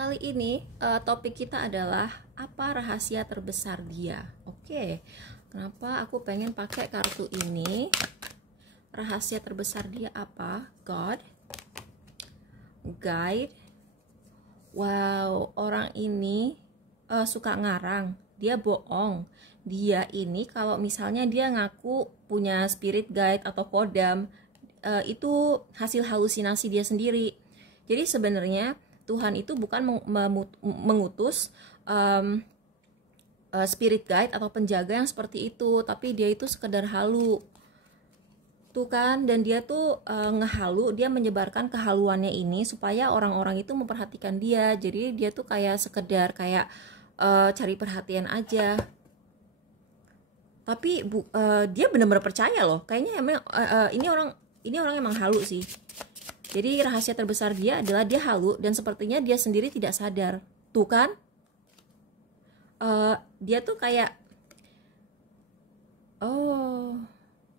Kali ini topik kita adalah apa rahasia terbesar dia. Oke, kenapa aku pengen pakai kartu ini? Rahasia terbesar dia apa? God, guide. Wow, orang ini suka ngarang. Dia bohong. Dia ini kalau misalnya dia ngaku punya spirit guide atau kodam, itu hasil halusinasi dia sendiri. Jadi sebenarnya Tuhan itu bukan mengutus spirit guide atau penjaga yang seperti itu, tapi dia itu sekedar halu. Tuh kan, dan dia tuh ngehalu, dia menyebarkan kehaluannya ini supaya orang-orang itu memperhatikan dia. Jadi dia tuh kayak sekedar kayak cari perhatian aja. Tapi dia benar-benar percaya loh. Kayaknya emang ini orang emang halu sih. Jadi rahasia terbesar dia adalah dia halu dan sepertinya dia sendiri tidak sadar. Tuh kan? Dia tuh kayak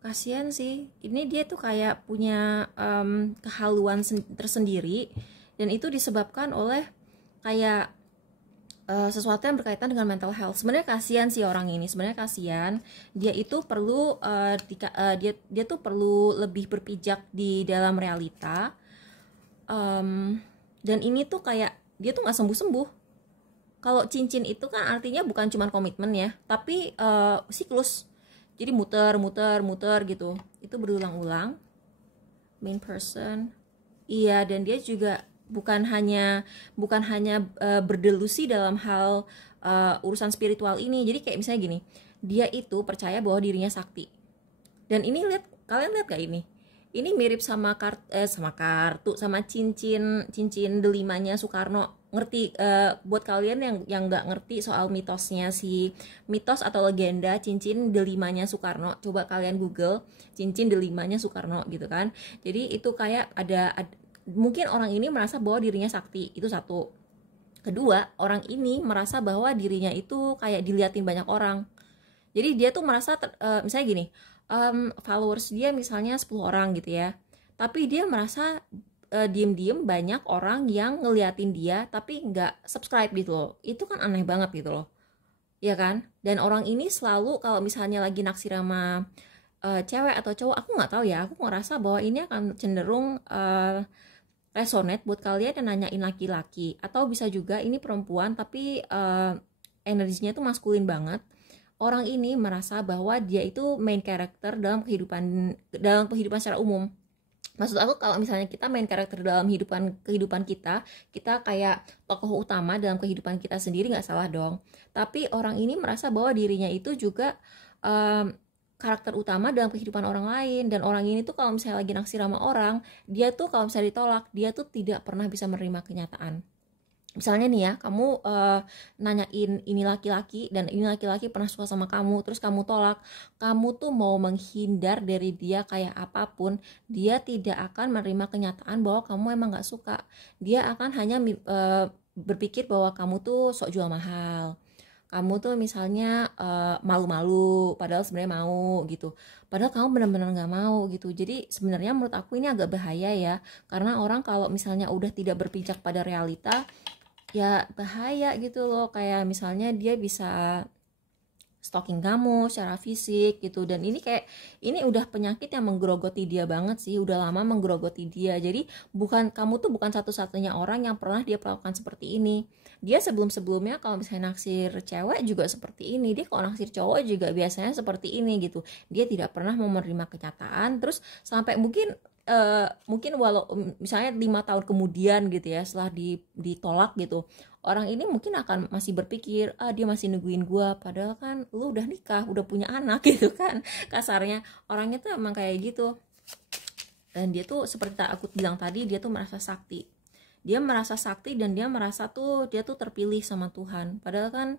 kasihan sih. Ini dia tuh kayak punya kehaluan tersendiri dan itu disebabkan oleh kayak sesuatu yang berkaitan dengan mental health. Sebenarnya kasihan sih orang ini. Sebenarnya kasihan. Dia itu perlu dia tuh perlu lebih berpijak di dalam realita. Dan ini tuh kayak dia tuh nggak sembuh-sembuh. Kalau cincin itu kan artinya bukan cuma komitmen ya, tapi siklus. Jadi muter gitu. Itu berulang-ulang. Main person. Iya, dan dia juga bukan hanya berdelusi dalam hal urusan spiritual ini. Jadi kayak misalnya gini, dia itu percaya bahwa dirinya sakti. Dan ini kalian lihat gak ini? Ini mirip sama cincin delimanya Soekarno. Ngerti buat kalian yang nggak ngerti soal mitos atau legenda cincin delimanya Soekarno, coba kalian Google cincin delimanya Soekarno gitu kan. Jadi itu kayak ada mungkin orang ini merasa bahwa dirinya sakti, itu satu. Kedua, orang ini merasa bahwa dirinya itu kayak diliatin banyak orang. Jadi dia tuh merasa misalnya gini, followers dia misalnya 10 orang gitu ya, tapi dia merasa diem-diem banyak orang yang ngeliatin dia tapi nggak subscribe gitu loh. Itu kan aneh banget gitu loh, ya kan? Dan orang ini selalu kalau misalnya lagi naksir sama cewek atau cowok, aku nggak tahu ya, aku ngerasa bahwa ini akan cenderung resonate buat kalian yang nanyain laki-laki, atau bisa juga ini perempuan tapi energinya tuh maskulin banget. Orang ini merasa bahwa dia itu main character dalam kehidupan secara umum. Maksud aku kalau misalnya kita main karakter dalam kehidupan kita kayak tokoh utama dalam kehidupan kita sendiri, nggak salah dong. Tapi orang ini merasa bahwa dirinya itu juga karakter utama dalam kehidupan orang lain. Dan orang ini tuh kalau misalnya lagi naksir sama orang, dia tuh kalau misalnya ditolak, dia tuh tidak pernah bisa menerima kenyataan. Misalnya nih ya, kamu nanyain ini laki-laki dan ini laki-laki pernah suka sama kamu, terus kamu tolak, kamu tuh mau menghindar dari dia kayak apapun, dia tidak akan menerima kenyataan bahwa kamu emang gak suka. Dia akan hanya berpikir bahwa kamu tuh sok jual mahal, kamu tuh misalnya malu-malu padahal sebenarnya mau gitu, padahal kamu benar-benar nggak mau gitu. Jadi sebenarnya menurut aku ini agak bahaya ya, karena orang kalau misalnya udah tidak berpijak pada realita, ya bahaya gitu loh. Kayak misalnya dia bisa stalking kamu secara fisik gitu, dan ini udah penyakit yang menggerogoti dia banget sih, udah lama menggerogoti dia. Jadi kamu tuh bukan satu-satunya orang yang pernah dia perlakukan seperti ini. Dia sebelumnya kalau misalnya naksir cewek juga seperti ini, dia kalau naksir cowok juga biasanya seperti ini gitu. Dia tidak pernah mau menerima kenyataan, terus sampai mungkin walau misalnya 5 tahun kemudian gitu ya, setelah ditolak gitu, orang ini mungkin akan masih berpikir, dia masih nungguin gua, padahal kan lu udah nikah, udah punya anak gitu kan. Kasarnya orangnya tuh emang kayak gitu. Dan dia tuh seperti aku bilang tadi, dia tuh merasa sakti. Dia merasa sakti dan dia merasa tuh dia tuh terpilih sama Tuhan. Padahal kan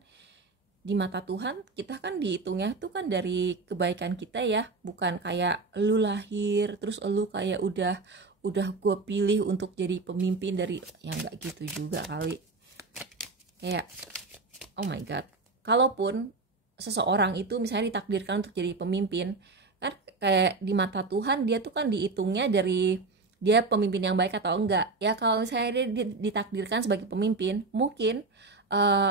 di mata Tuhan kita kan dihitungnya tuh kan dari kebaikan kita ya, bukan kayak lu lahir terus lu kayak udah gue pilih untuk jadi pemimpin dari, yang nggak gitu juga kali. Kayak oh my god, kalaupun seseorang itu misalnya ditakdirkan untuk jadi pemimpin, kan kayak di mata Tuhan dia tuh kan dihitungnya dari dia pemimpin yang baik atau enggak. Ya kalau misalnya dia ditakdirkan sebagai pemimpin, mungkin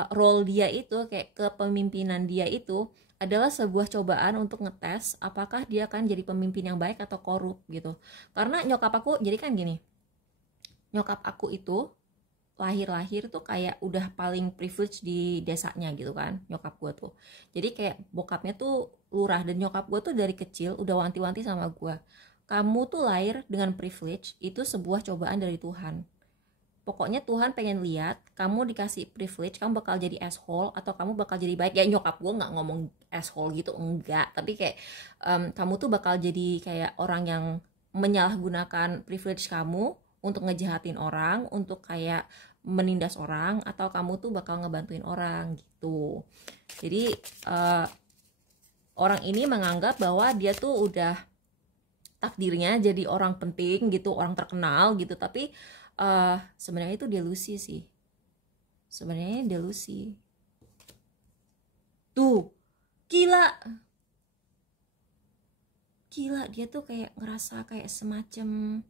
role dia itu kayak kepemimpinan dia itu adalah sebuah cobaan untuk ngetes apakah dia akan jadi pemimpin yang baik atau korup gitu. Karena nyokap aku jadi kan gini, nyokap aku itu lahir-lahir tuh kayak udah paling privilege di desanya gitu kan, nyokap gue tuh. Jadi kayak bokapnya tuh lurah, dan nyokap gue tuh dari kecil udah wanti-wanti sama gue, kamu tuh lahir dengan privilege, itu sebuah cobaan dari Tuhan. Pokoknya Tuhan pengen lihat kamu dikasih privilege, kamu bakal jadi asshole atau kamu bakal jadi baik. Ya nyokap gue nggak ngomong asshole gitu, enggak, tapi kayak kamu tuh bakal jadi kayak orang yang menyalahgunakan privilege kamu untuk ngejahatin orang, untuk kayak menindas orang, atau kamu tuh bakal ngebantuin orang gitu. Jadi orang ini menganggap bahwa dia tuh udah takdirnya jadi orang penting gitu, orang terkenal gitu, tapi sebenarnya itu delusi sih. Sebenarnya delusi. Tuh, gila. Gila, dia tuh kayak ngerasa kayak semacam,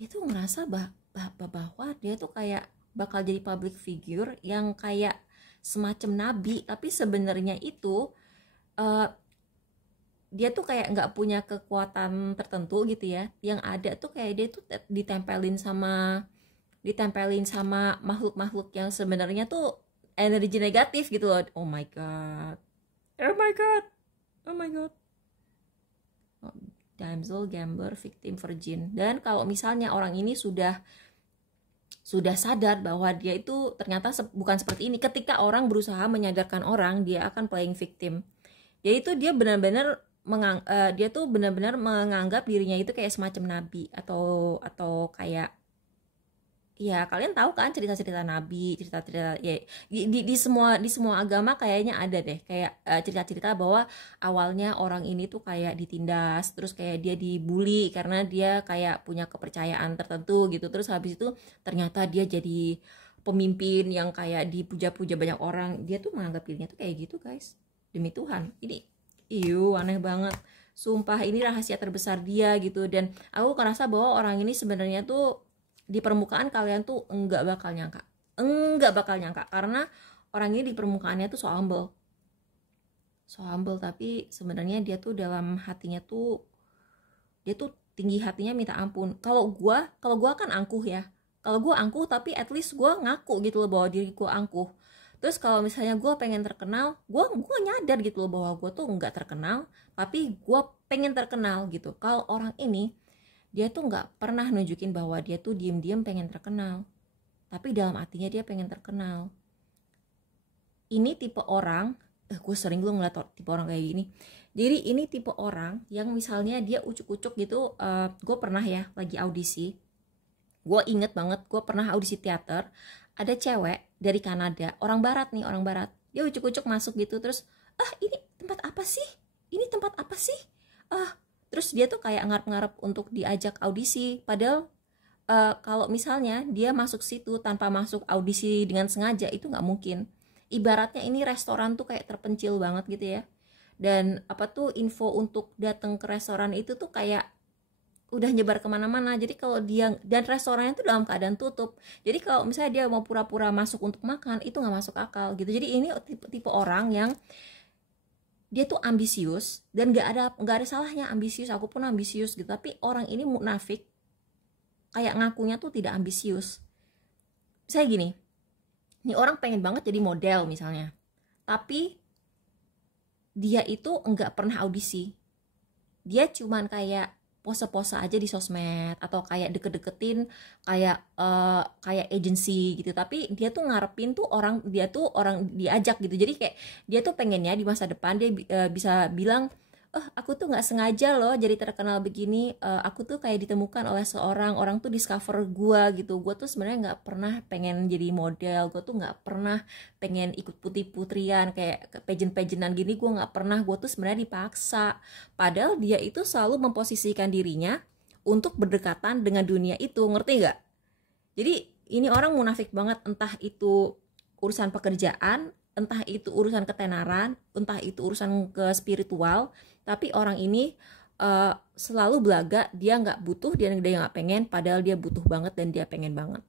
dia tuh ngerasa bahwa dia tuh kayak bakal jadi public figure yang kayak semacam nabi, tapi sebenarnya itu dia tuh kayak nggak punya kekuatan tertentu gitu ya. Yang ada tuh kayak dia tuh ditempelin sama makhluk-makhluk yang sebenarnya tuh energi negatif gitu loh. Oh my god, oh my god, oh my god. Damsel, gambler, victim, virgin. Dan kalau misalnya orang ini sudah sadar bahwa dia itu ternyata bukan seperti ini, ketika orang berusaha menyadarkan orang, dia akan playing victim. Yaitu dia benar-benar dia tuh benar-benar menganggap dirinya itu kayak semacam nabi atau kayak, ya kalian tahu kan cerita-cerita nabi, cerita-cerita ya di semua agama kayaknya ada deh kayak cerita-cerita bahwa awalnya orang ini tuh kayak ditindas, terus kayak dia dibully karena dia kayak punya kepercayaan tertentu gitu, terus habis itu ternyata dia jadi pemimpin yang kayak dipuja-puja banyak orang. Dia tuh menganggap dirinya tuh kayak gitu guys, demi Tuhan. Ini aneh banget, sumpah. Ini rahasia terbesar dia gitu. Dan aku ngerasa bahwa orang ini sebenarnya tuh di permukaan kalian tuh enggak bakal nyangka, karena orang ini di permukaannya tuh so humble, tapi sebenarnya dia tuh dalam hatinya tuh dia tuh tinggi hatinya minta ampun. Kalau gua kan angkuh ya, kalau gua angkuh tapi at least gua ngaku gitu loh bahwa diri gua angkuh. Terus kalau misalnya gue pengen terkenal, gue nyadar gitu loh bahwa gue tuh nggak terkenal, tapi gue pengen terkenal gitu. Kalau orang ini, dia tuh nggak pernah nunjukin bahwa dia tuh diem-diem pengen terkenal, tapi dalam hatinya dia pengen terkenal. Ini tipe orang, gue sering lo ngeliat tipe orang kayak gini. Jadi ini tipe orang yang misalnya dia ucuk-ucuk gitu. Gue pernah ya lagi audisi, gue inget banget, gue pernah audisi teater. Ada cewek dari Kanada, orang barat, dia ucuk-ucuk masuk gitu, terus ini tempat apa sih, terus dia tuh kayak ngarep-ngarep untuk diajak audisi. Padahal kalau misalnya dia masuk situ tanpa masuk audisi dengan sengaja, itu nggak mungkin. Ibaratnya ini restoran tuh kayak terpencil banget gitu ya, dan info untuk datang ke restoran itu tuh kayak udah nyebar kemana-mana. Jadi kalau dia, dan restorannya itu dalam keadaan tutup, jadi kalau misalnya dia mau pura-pura masuk untuk makan, itu nggak masuk akal gitu. Jadi ini tipe orang yang dia tuh ambisius, dan nggak ada salahnya ambisius, aku pun ambisius gitu, tapi orang ini munafik, kayak ngakunya tuh tidak ambisius. Misalnya gini, ini orang pengen banget jadi model misalnya, tapi dia itu nggak pernah audisi, dia cuman kayak pose-pose aja di sosmed, atau kayak deket-deketin kayak agency gitu, tapi dia tuh ngarepin tuh dia tuh orang diajak gitu. Jadi kayak dia tuh pengennya di masa depan dia bisa bilang, aku tuh nggak sengaja loh jadi terkenal begini, aku tuh kayak ditemukan oleh seorang orang tuh discover gue gitu. Gue tuh sebenarnya nggak pernah pengen jadi model, gue tuh nggak pernah pengen ikut putih-putrian kayak pageant-pageantan gini, gue nggak pernah, gue tuh sebenarnya dipaksa. Padahal dia itu selalu memposisikan dirinya untuk berdekatan dengan dunia itu, ngerti nggak? Jadi ini orang munafik banget, entah itu urusan pekerjaan, entah itu urusan ketenaran, entah itu urusan ke spiritual, tapi orang ini selalu belaga, dia nggak butuh, dia nggak pengen, padahal dia butuh banget dan dia pengen banget.